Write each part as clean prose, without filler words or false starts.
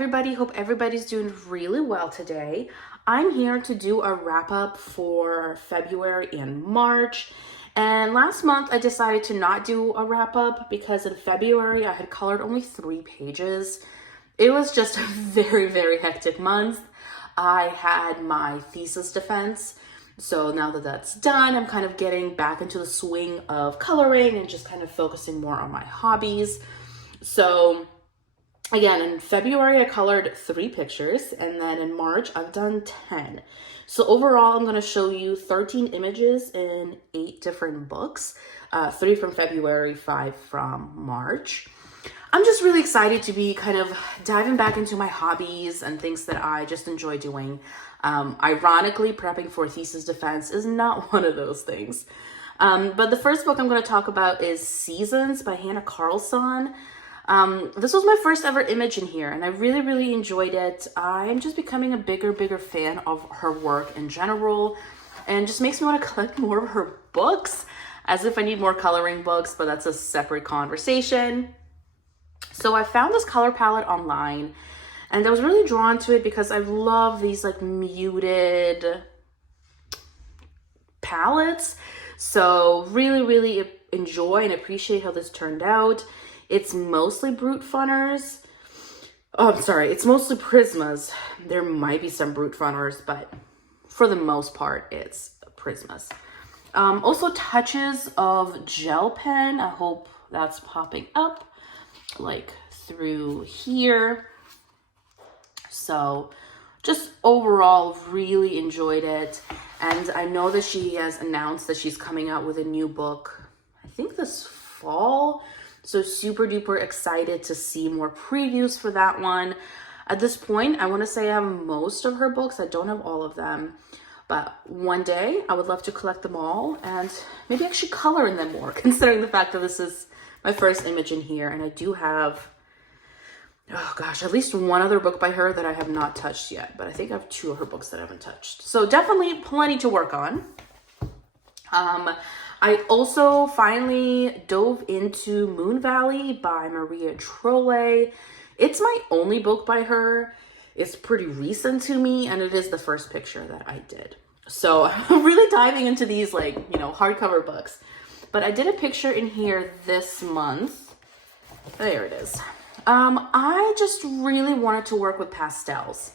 everybody. Hope everybody's doing really well today. I'm here to do a wrap up for February and March. And last month I decided to not do a wrap up because in February I had colored only 3 pages. It was just a very hectic month. I had my thesis defense. So now that that's done, I'm kind of getting back into the swing of coloring and just kind of focusing more on my hobbies. So again, in February, I colored 3 pictures, and then in March, I've done 10. So overall, I'm going to show you 13 images in 8 different books, 3 from February, 5 from March. I'm just really excited to be kind of diving back into my hobbies and things that I just enjoy doing. Ironically, prepping for a thesis defense is not one of those things. But the first book I'm going to talk about is Seasons by Hannah Carlson. This was my first ever image in here, and I really enjoyed it. I'm just becoming a bigger fan of her work in general, and just makes me want to collect more of her books, as if I need more coloring books, but that's a separate conversation. So I found this color palette online, and I was really drawn to it because I love these like muted palettes. So really enjoy and appreciate how this turned out. It's mostly Brute Funners. Oh, I'm sorry. It's mostly Prismas. There might be some Brute Funners, but for the most part, it's Prismas. Also touches of gel pen. I hope that's popping up like through here. So just overall really enjoyed it. And I know that she has announced that she's coming out with a new book, I think this fall. So super duper excited to see more previews for that one. At this point, I want to say I have most of her books. I don't have all of them, but one day I would love to collect them all and maybe actually color in them more, considering the fact that this is my first image in here. And I do have, oh gosh, at least one other book by her that I have not touched yet, but I think I have 2 of her books that I haven't touched. So definitely plenty to work on. I also finally dove into Moon Valley by Maria Trolle. It's my only book by her. It's pretty recent to me, and it is the first picture that I did. So I'm really diving into these like, hardcover books. But I did a picture in here this month. There it is. I just really wanted to work with pastels.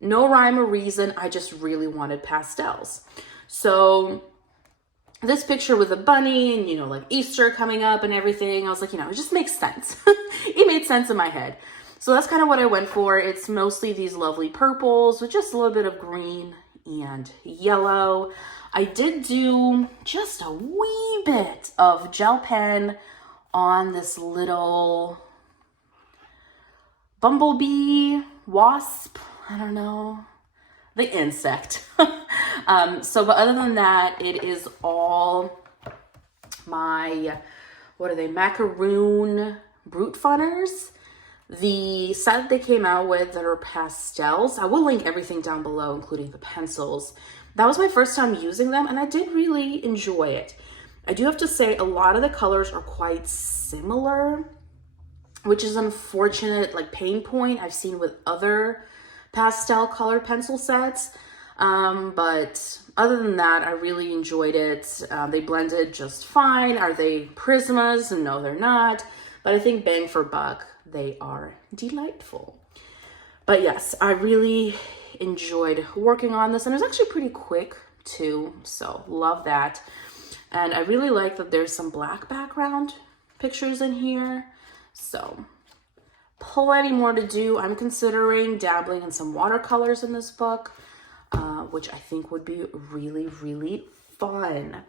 No rhyme or reason, I just really wanted pastels. So this picture with a bunny and, like Easter coming up and everything, I was like, it just makes sense. It made sense in my head. So that's kind of what I went for. It's mostly these lovely purples with just a little bit of green and yellow. I did do just a wee bit of gel pen on this little bumblebee, wasp, I don't know, the insect. But other than that, it is all my, what are they, macaroon Brute Funners. The set they came out with that are pastels, I will link everything down below, including the pencils. That was my first time using them, and I did really enjoy it. I do have to say a lot of the colors are quite similar, which is unfortunate, like pain point I've seen with other pastel color pencil sets. But other than that, I really enjoyed it. They blended just fine. Are they Prismas? No, they're not. But I think bang for buck, they are delightful. But yes, I really enjoyed working on this, and it was actually pretty quick too. So love that. And I really like that there's some black background pictures in here. So plenty more to do. I'm considering dabbling in some watercolors in this book, which I think would be really fun.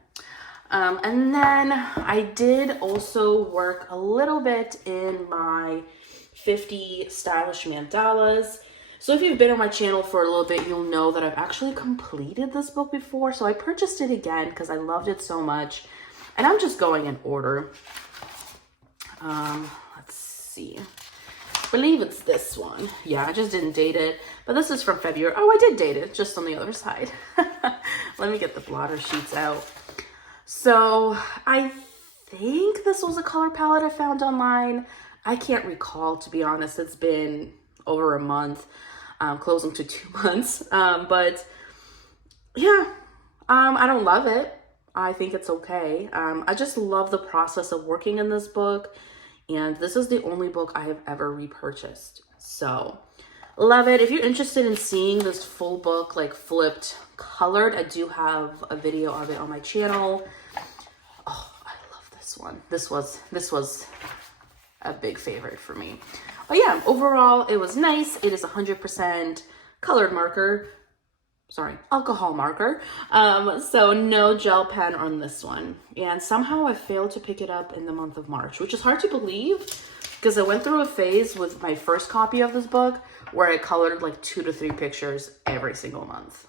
And then I did also work a little bit in my 50 stylish mandalas. So if you've been on my channel for a little bit, you'll know that I've actually completed this book before. So I purchased it again because I loved it so much. And I'm just going in order. Let's see. I believe it's this one. Yeah, I just didn't date it. But this is from February. Oh, I did date it, just on the other side. Let me get the blotter sheets out. So I think this was a color palette I found online. I can't recall, to be honest. It's been over a month, closing to 2 months. But yeah, I don't love it. I think it's okay. I just love the process of working in this book. And this is the only book I have ever repurchased. So love it. If you're interested in seeing this full book, like flipped colored, I do have a video of it on my channel. Oh, I love this one. This was a big favorite for me. But yeah, overall, it was nice. It is 100% colored marker. Sorry, alcohol marker. So no gel pen on this one. And somehow I failed to pick it up in the month of March, which is hard to believe because I went through a phase with my first copy of this book where I colored like 2 to 3 pictures every single month.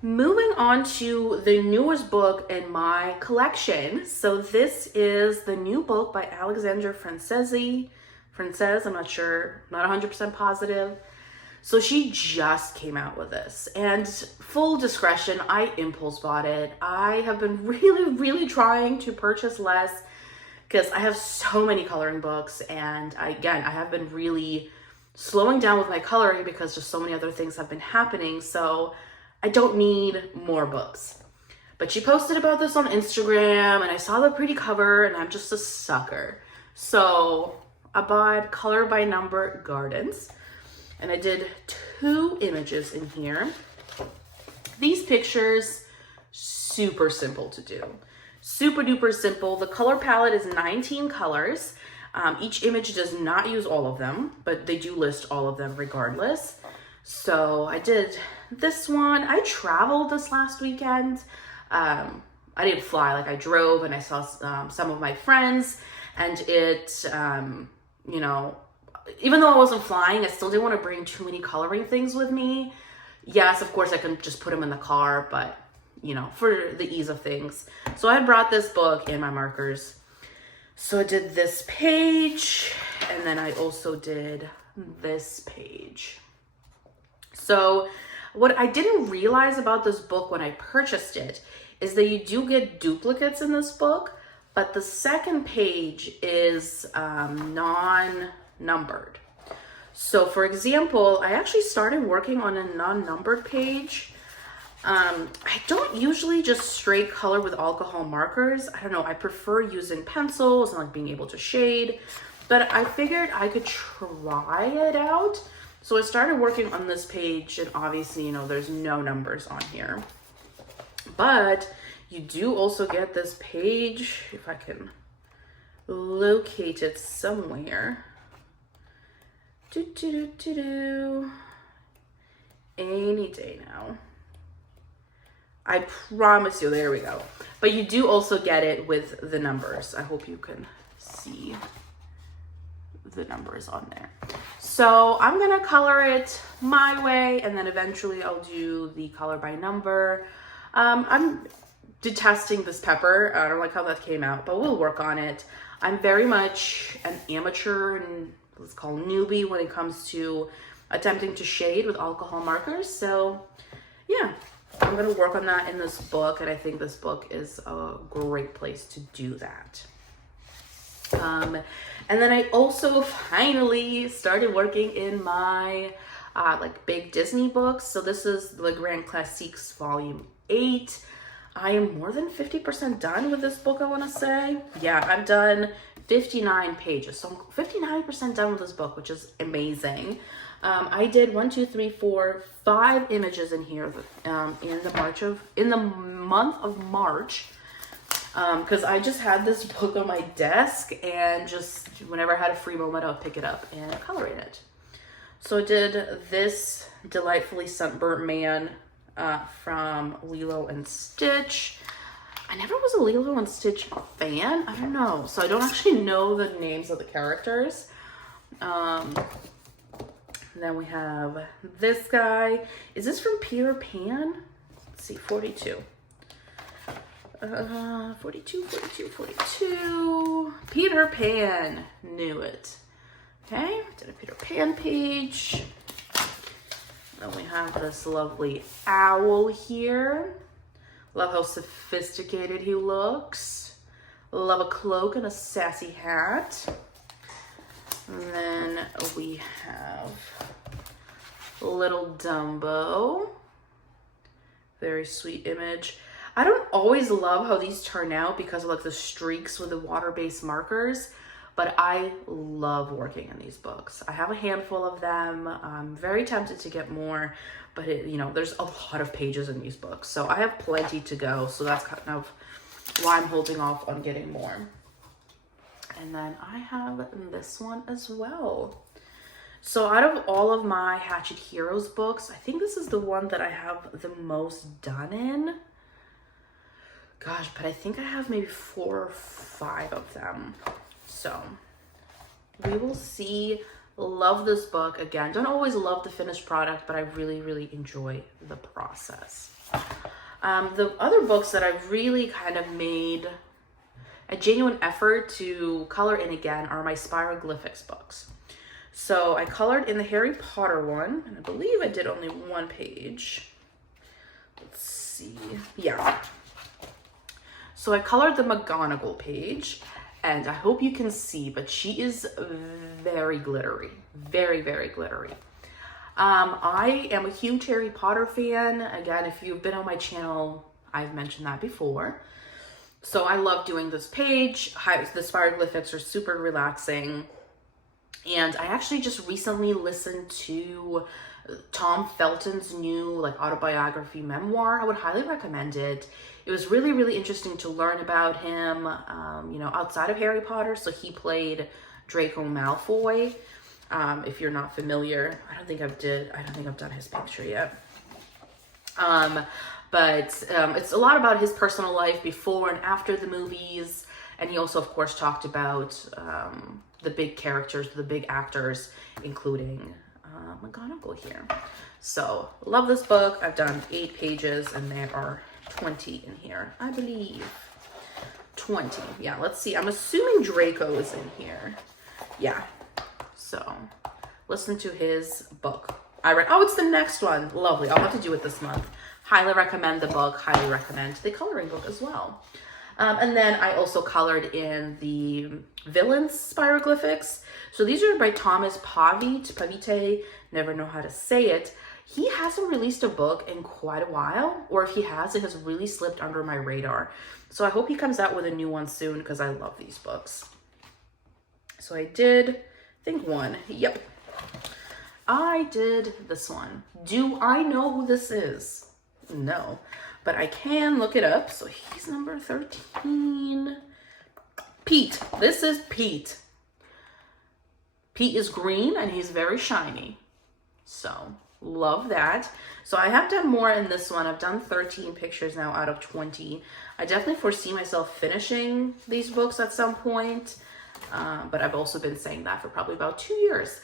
Moving on to the newest book in my collection. So this is the new book by Alexandra Francese, I'm not sure, not 100% positive. So she just came out with this, and full discretion, I impulse bought it. I have been really trying to purchase less because I have so many coloring books, and I have been really slowing down with my coloring because just so many other things have been happening. So I don't need more books. But she posted about this on Instagram, and I saw the pretty cover, and I'm just a sucker. So I bought Color by Number Gardens. And I did 2 images in here. These pictures, super simple to do. Super duper simple. The color palette is 19 colors. Each image does not use all of them, but they do list all of them regardless. So I did this one. I traveled this last weekend. I didn't fly, like I drove and I saw some of my friends, and it, you know, even though I wasn't flying, I still didn't want to bring too many coloring things with me. Yes, of course, I can just put them in the car, but, you know, for the ease of things. So I brought this book and my markers. So I did this page, and then I also did this page. So what I didn't realize about this book when I purchased it is that you do get duplicates in this book, but the second page is non-numbered. So for example, I actually started working on a non-numbered page. I don't usually just straight color with alcohol markers. I don't know, I prefer using pencils and like being able to shade, but I figured I could try it out. So I started working on this page, and obviously, you know, there's no numbers on here, but you do also get this page, if I can locate it somewhere. Any day now. I promise you, there we go. But you do also get it with the numbers. I hope you can see the numbers on there. So I'm gonna color it my way, and then eventually I'll do the color by number. I'm detesting this pepper. I don't like how that came out, but we'll work on it. I'm very much an amateur and let's call newbie when it comes to attempting to shade with alcohol markers. So yeah, I'm gonna work on that in this book, and I think this book is a great place to do that. And then I also finally started working in my like big Disney books. So this is Le Grand Classiques Volume 8. I am more than 50% done with this book, I want to say. Yeah, I've done 59 pages. So I'm 59% done with this book, which is amazing. I did 5 images in here in the month of March. Because I just had this book on my desk, and just whenever I had a free moment, I would pick it up and color in it. So I did this delightfully sunburnt man from Lilo and Stitch. I never was a Lilo and Stitch fan. I don't know. So I don't actually know the names of the characters. Then we have this guy. Is this from Peter Pan? Let's see, 42. 42. Peter Pan. Knew it. Okay, did a Peter Pan page. Then we have this lovely owl here. Love how sophisticated he looks. Love a cloak and a sassy hat. And then we have Little Dumbo. Very sweet image. I don't always love how these turn out because of like the streaks with the water-based markers, but I love working in these books. I have a handful of them. I'm very tempted to get more, but you know, there's a lot of pages in these books, so I have plenty to go. So that's kind of why I'm holding off on getting more. And then I have this one as well. So out of all of my Hatchet Heroes books, I think this is the one that I have the most done in. Gosh, but I think I have maybe 4 or 5 of them. So we will see. Love this book. Again, don't always love the finished product, but I really, really enjoy the process. The other books that I've really kind of made a genuine effort to color in again are my Spirographics books. So I colored in the Harry Potter one, and I believe I did only 1 page. Let's see. Yeah. So I colored the McGonagall page, and I hope you can see, but she is very glittery. Very, very glittery. I am a huge Harry Potter fan. Again, if you've been on my channel, I've mentioned that before. So I love doing this page. The Spiroglyphics are super relaxing. And I actually just recently listened to Tom Felton's new like autobiography memoir. I would highly recommend it. It was really, really interesting to learn about him, you know, outside of Harry Potter. So he played Draco Malfoy. If you're not familiar, I don't think I've done his picture yet. But it's a lot about his personal life before and after the movies. And he also, of course, talked about the big characters, the big actors, including McGonagall here. So, love this book. I've done 8 pages, and there are 20 in here, I believe. 20. Yeah, let's see. I'm assuming Draco is in here. Yeah. So, listen to his book. Oh, it's the next one. Lovely. I'll have to do it this month. Highly recommend the book. Highly recommend the coloring book as well. And then I also colored in the Villains Spiroglyphics. So these are by Thomas Pavite, never know how to say it. He hasn't released a book in quite a while, or if he has, it has really slipped under my radar. So I hope he comes out with a new one soon because I love these books. So I did, I think 1. Yep. I did this one. Do I know who this is? No. But I can look it up. So he's number 13. Pete. This is Pete. Pete is green and he's very shiny. So love that. So I have done more in this one. I've done 13 pictures now out of 20. I definitely foresee myself finishing these books at some point. But I've also been saying that for probably about 2 years.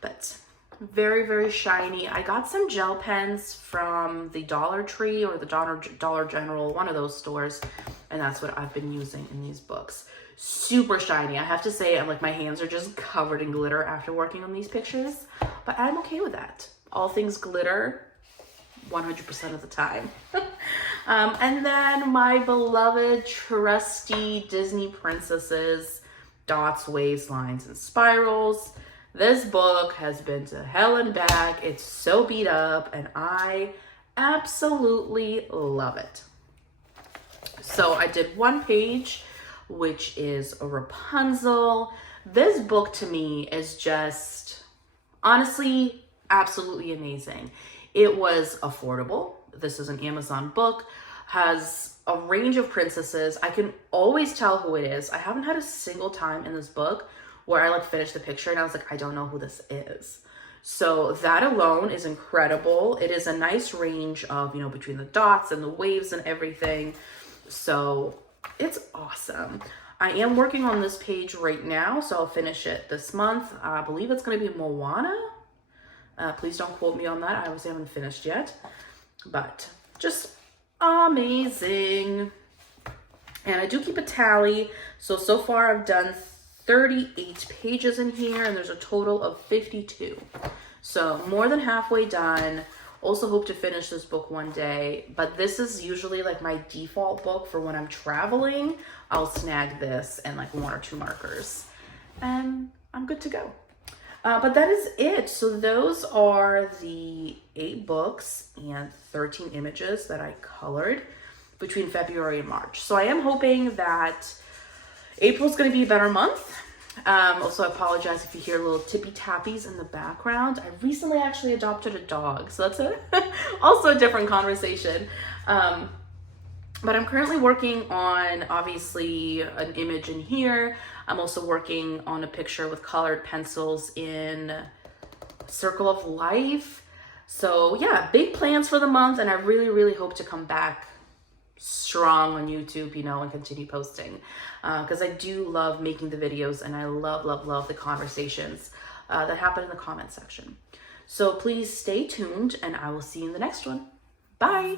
But very, very shiny. I got some gel pens from the Dollar Tree or the Dollar General, one of those stores, and that's what I've been using in these books. Super shiny. I have to say, I'm like, my hands are just covered in glitter after working on these pictures, but I'm okay with that. All things glitter 100% of the time. And then my beloved trusty Disney princesses, dots, waistlines, and spirals. This book has been to hell and back. It's so beat up and I absolutely love it. So I did 1 page, which is a Rapunzel. This book to me is just, honestly, absolutely amazing. It was affordable. This is an Amazon book, has a range of princesses. I can always tell who it is. I haven't had a single time in this book where I like finished the picture and I was like, I don't know who this is. So that alone is incredible. It is a nice range of, you know, between the dots and the waves and everything. So it's awesome. I am working on this page right now, so I'll finish it this month. I believe it's going to be Moana. Please don't quote me on that. I obviously haven't finished yet, but just amazing. And I do keep a tally. So far I've done 38 pages in here, and there's a total of 52. So more than halfway done. Also hope to finish this book one day, but this is usually like my default book for when I'm traveling. I'll snag this and like 1 or 2 markers. And I'm good to go. But that is it. So those are the 8 books and 13 images that I colored between February and March. So I am hoping that April's going to be a better month. Also, I apologize if you hear little tippy tappies in the background. I recently actually adopted a dog, so that's also a different conversation. But I'm currently working on, obviously, an image in here. I'm also working on a picture with colored pencils in Circle of Life. So yeah, big plans for the month, and I really, really hope to come back strong on YouTube, you know, and continue posting. Because I do love making the videos, and I love, love, love the conversations that happen in the comment section. So please stay tuned, and I will see you in the next one. Bye!